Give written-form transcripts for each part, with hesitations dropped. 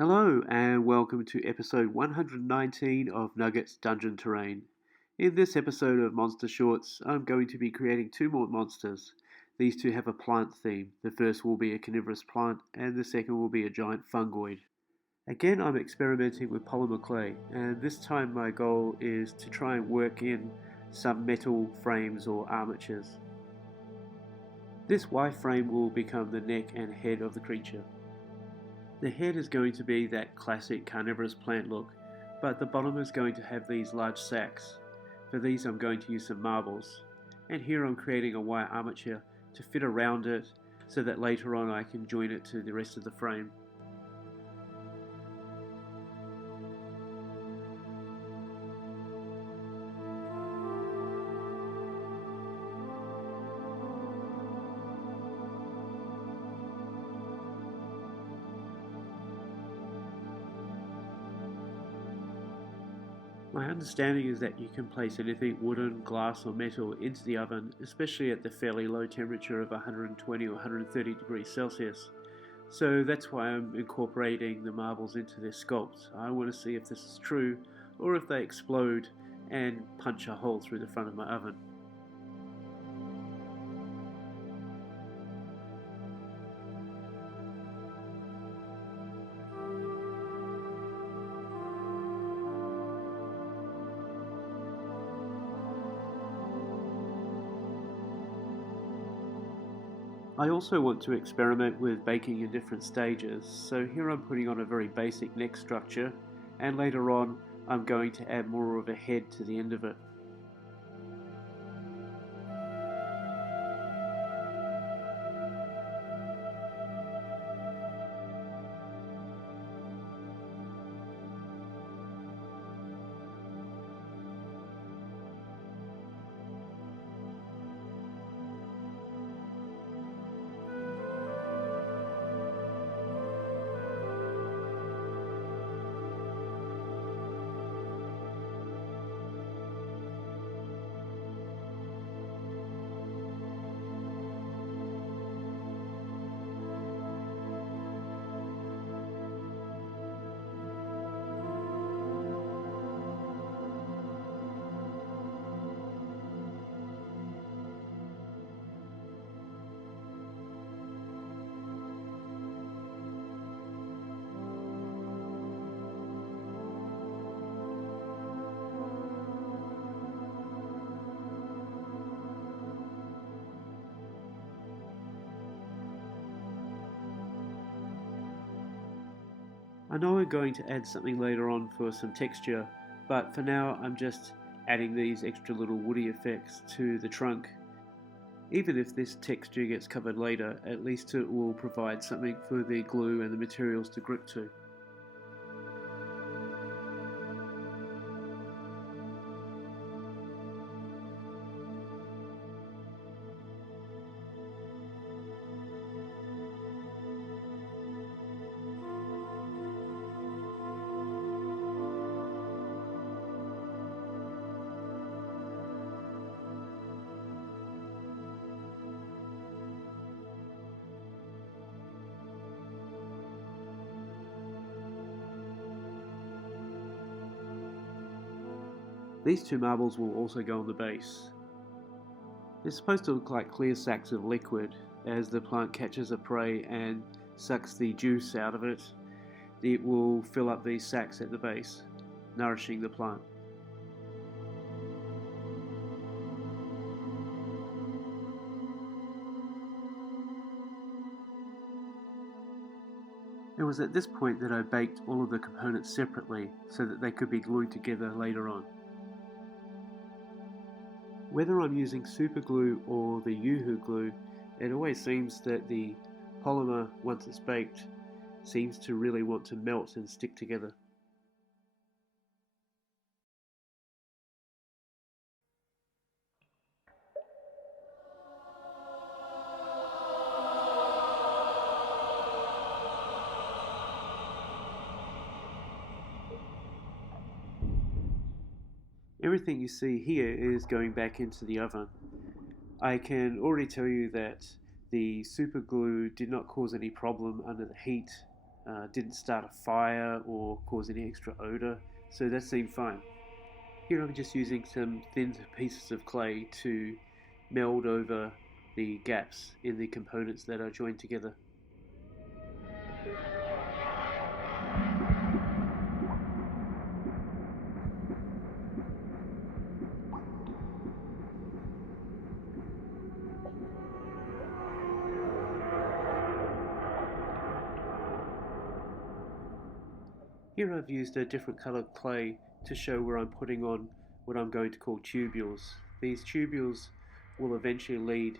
Hello and welcome to episode 119 of Nugget's Dungeon Terrain. In this episode of Monster Shorts, I'm going to be creating two more monsters. These two have a plant theme. The first will be a Carnivorous Plant and the second will be a giant Fungoid. Again, I'm experimenting with polymer clay, and this time my goal is to try and work in some metal frames or armatures. This Y frame will become the neck and head of the creature. The head is going to be that classic Carnivorous Plant look, but the bottom is going to have these large sacs. For these I'm going to use some marbles, and here I'm creating a wire armature to fit around it so that later on I can join it to the rest of the frame. My understanding is that you can place anything wooden, glass or metal into the oven, especially at the fairly low temperature of 120 or 130 degrees Celsius. So that's why I'm incorporating the marbles into their sculpt. I want to see if this is true or if they explode and punch a hole through the front of my oven. I also want to experiment with baking in different stages, so here I'm putting on a very basic neck structure, and later on I'm going to add more of a head to the end of it. I know I'm going to add something later on for some texture, but for now I'm just adding these extra little woody effects to the trunk. Even if this texture gets covered later, at least it will provide something for the glue and the materials to grip to. These two marbles will also go on the base. They're supposed to look like clear sacs of liquid. As the plant catches a prey and sucks the juice out of it, it will fill up these sacs at the base, nourishing the plant. It was at this point that I baked all of the components separately so that they could be glued together later on. Whether I'm using super glue or the Yoo-hoo glue, it always seems that the polymer, once it's baked, seems to really want to melt and stick together. Everything you see here is going back into the oven. I can already tell you that the super glue did not cause any problem under the heat, didn't start a fire or cause any extra odor, so that seemed fine. Here I'm just using some thin pieces of clay to meld over the gaps in the components that are joined together. Here I've used a different coloured clay to show where I'm putting on what I'm going to call tubules. These tubules will eventually lead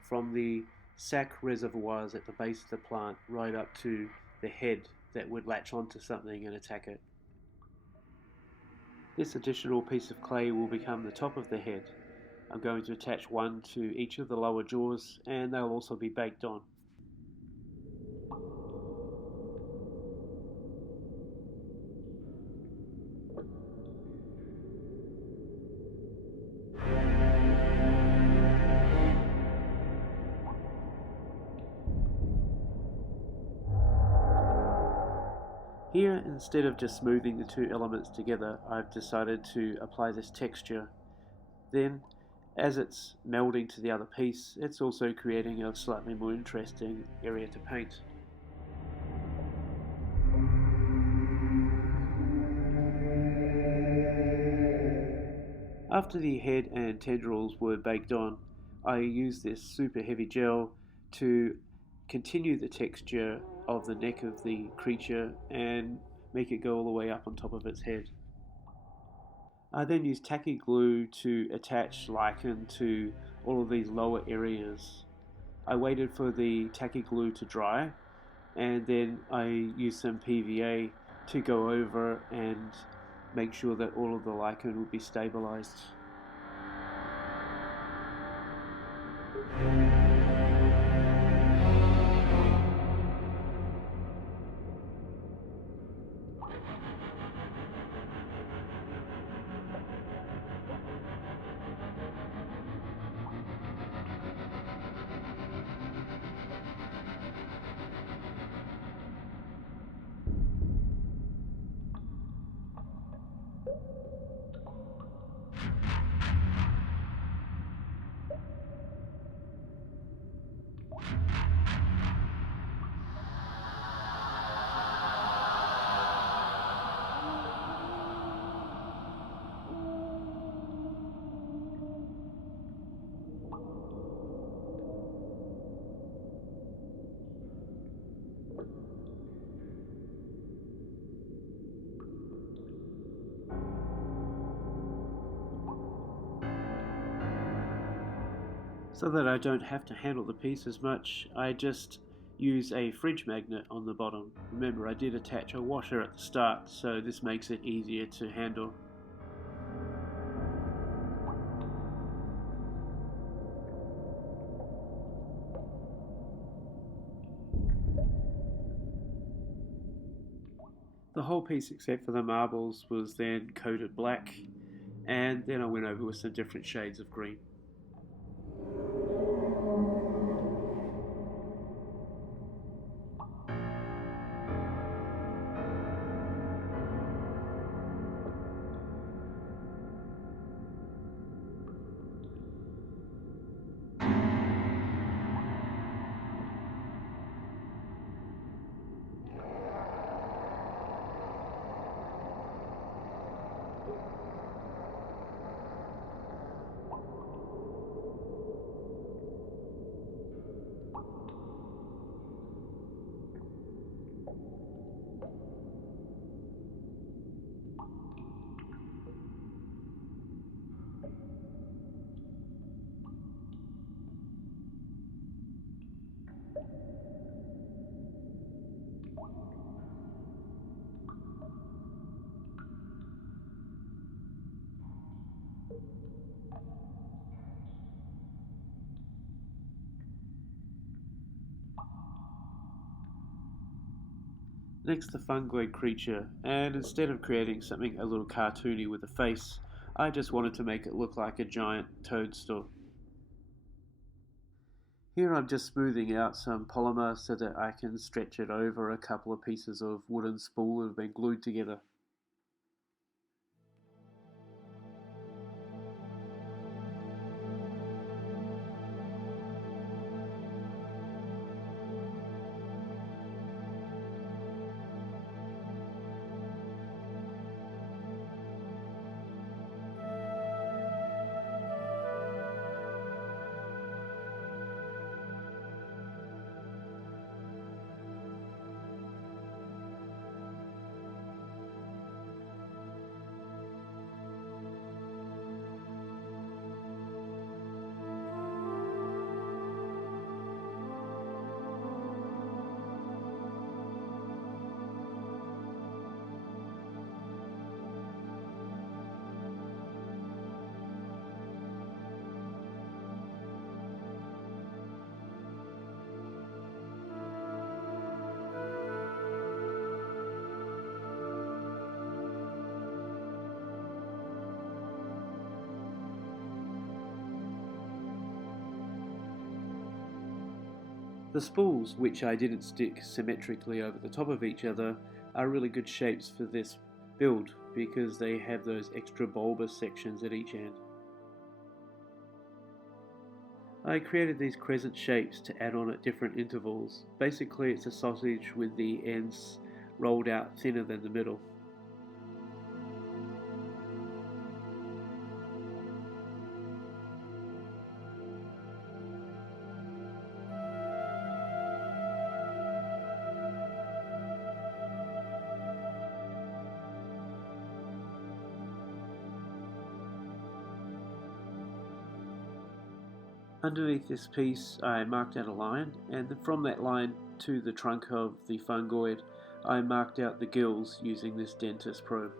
from the sac reservoirs at the base of the plant right up to the head that would latch onto something and attack it. This additional piece of clay will become the top of the head. I'm going to attach one to each of the lower jaws, and they'll also be baked on. Here, instead of just smoothing the two elements together, I've decided to apply this texture. Then, as it's melding to the other piece, it's also creating a slightly more interesting area to paint. After the head and tendrils were baked on, I used this super heavy gel to continue the texture of the neck of the creature and make it go all the way up on top of its head. I then used tacky glue to attach lichen to all of these lower areas. I waited for the tacky glue to dry, and then I used some PVA to go over and make sure that all of the lichen would be stabilized. So that I don't have to handle the piece as much, I just use a fridge magnet on the bottom. Remember, I did attach a washer at the start, so this makes it easier to handle. The whole piece except for the marbles was then coated black, and then I went over with some different shades of green. Next, the Fungoid Creature, and instead of creating something a little cartoony with a face, I just wanted to make it look like a giant toadstool. Here I'm just smoothing out some polymer so that I can stretch it over a couple of pieces of wooden spool that have been glued together. The spools, which I didn't stick symmetrically over the top of each other, are really good shapes for this build because they have those extra bulbous sections at each end. I created these crescent shapes to add on at different intervals. Basically it's a sausage with the ends rolled out thinner than the middle. Underneath this piece I marked out a line, and from that line to the trunk of the fungoid I marked out the gills using this dentist probe.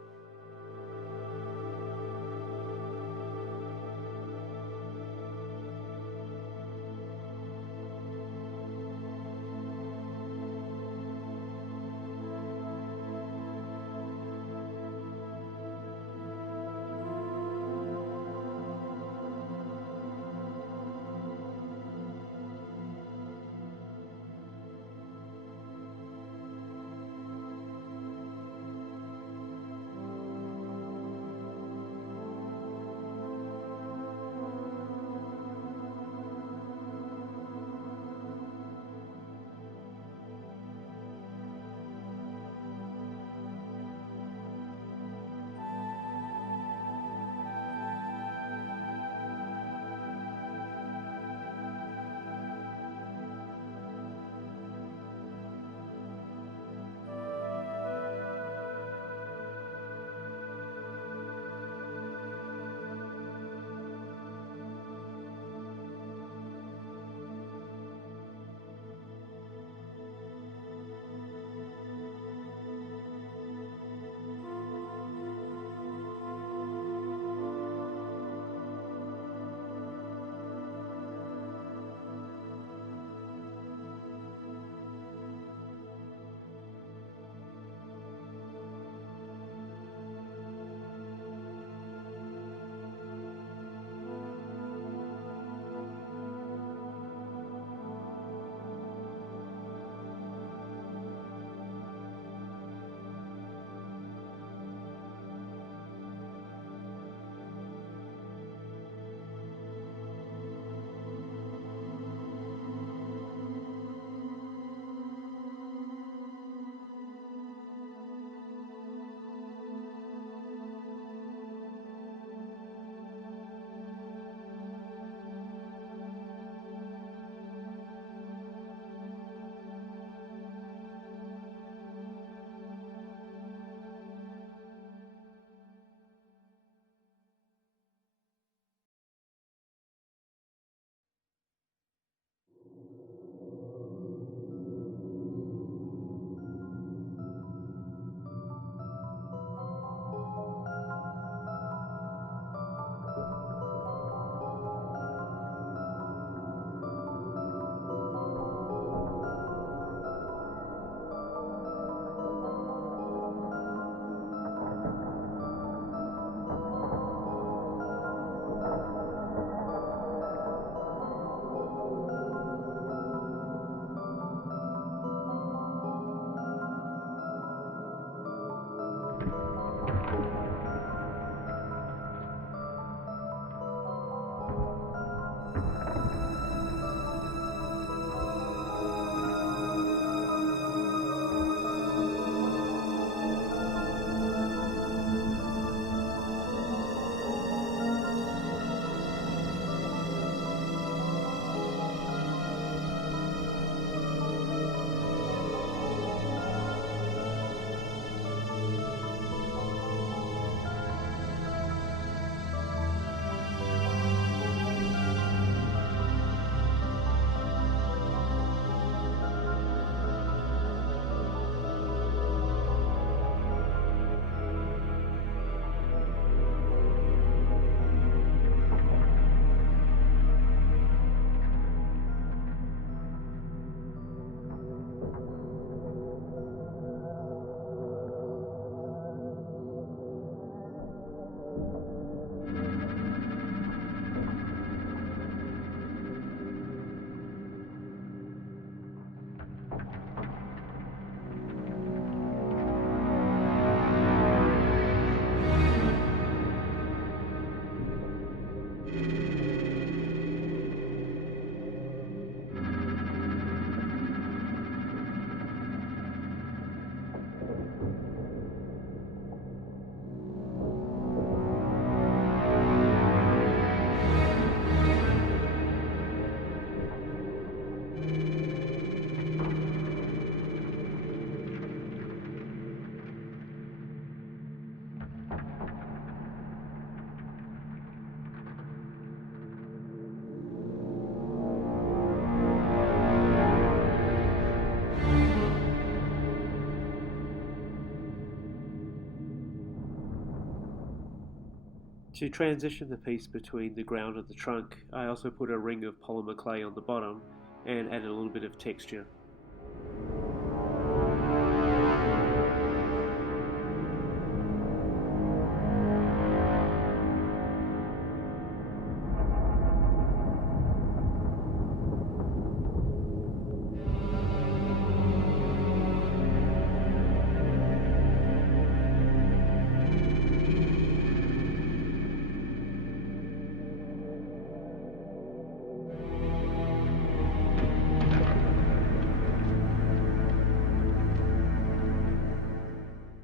To transition the piece between the ground and the trunk, I also put a ring of polymer clay on the bottom and added a little bit of texture.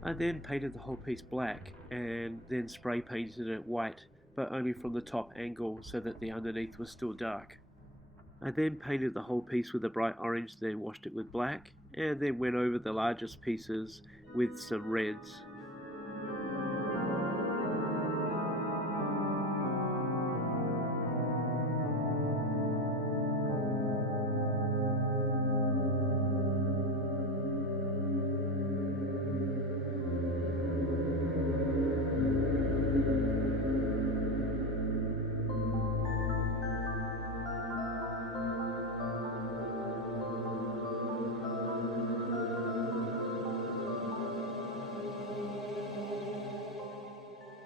I then painted the whole piece black and then spray painted it white, but only from the top angle so that the underneath was still dark. I then painted the whole piece with a bright orange, then washed it with black, and then went over the largest pieces with some reds.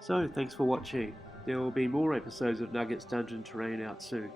So, thanks for watching. There will be more episodes of Nugget's Dungeon Terrain out soon.